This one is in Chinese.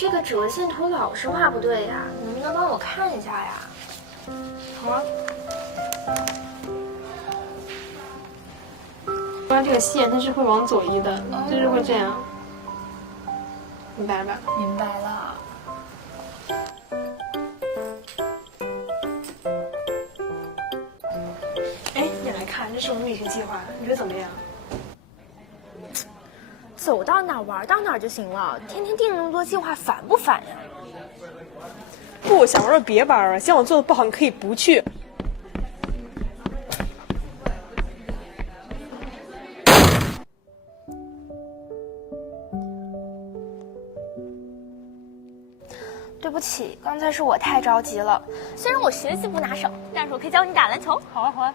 这个折线图老是画不对呀，能不能帮我看一下呀？好啊。不然这个线它是会往左移的，就是会这样。明白吧？明白了。哎，你来看，这是我们旅行计划，你觉得怎么样？走到哪儿玩到哪儿就行了，天天定那么多计划，烦不烦呀？不想玩就别玩了，像我做的不好，你可以不去。对不起，刚才是我太着急了。虽然我学习不拿手，但是我可以教你打篮球。好啊，好啊。